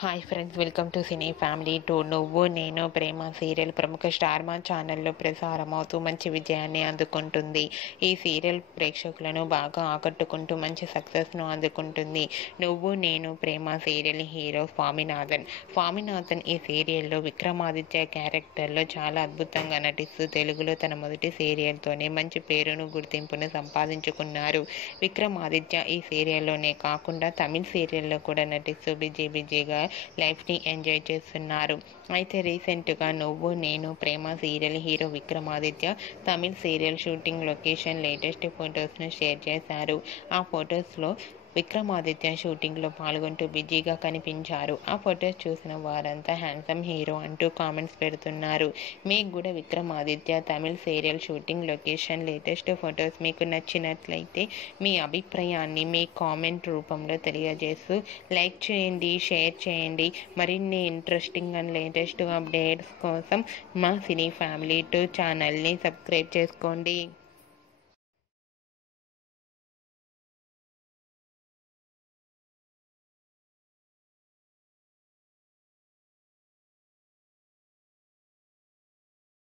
Hi friends, welcome to cine family two. నువ్వు Nenu Prema serial ప్రముఖ star మా ఛానల్లో ప్రసారమవుతూ మంచి విజయాన్ని అందుకుంటుంది. ఈ సీరియల్ ప్రేక్షకులను బాగా ఆకట్టుకుంటూ మంచి సక్సెస్ను అందుకుంటుంది. నువ్వు నేను ప్రేమ సీరియల్ హీరో స్వామినాథన్ ఈ సీరియల్లో విక్రమాదిత్య క్యారెక్టర్లో చాలా అద్భుతంగా నటిస్తూ తెలుగులో తన మొదటి సీరియల్తోనే మంచి పేరును గుర్తింపును సంపాదించుకున్నారు. విక్రమాదిత్య ఈ సీరియల్లోనే కాకుండా తమిళ సీరియల్లో కూడా నటిస్తూ బిజీగా లైఫ్ని ఎంజాయ్ చేస్తున్నారు. అయితే రీసెంట్గా Nuvvu Nenu Prema serial hero Vikramaditya Tamil serial shooting location latest ఫొటోస్ను షేర్ చేశారు. ఆ ఫొటోస్లో విక్రమాదిత్య షూటింగ్లో పాల్గొంటూ బిజీగా కనిపించారు. ఆ ఫొటోస్ చూసిన వారంతా హ్యాండ్సమ్ హీరో అంటూ కామెంట్స్ పెడుతున్నారు. మీకు కూడా Vikramaditya Tamil serial shooting location latest photos మీకు నచ్చినట్లయితే మీ అభిప్రాయాన్ని మీ కామెంట్ రూపంలో తెలియజేస్తూ లైక్ చేయండి, షేర్ చేయండి. మరిన్ని ఇంట్రెస్టింగ్ అండ్ లేటెస్ట్ అప్డేట్స్ కోసం మా సినీ ఫ్యామిలీ 2 ఛానల్ని సబ్స్క్రైబ్ చేసుకోండి.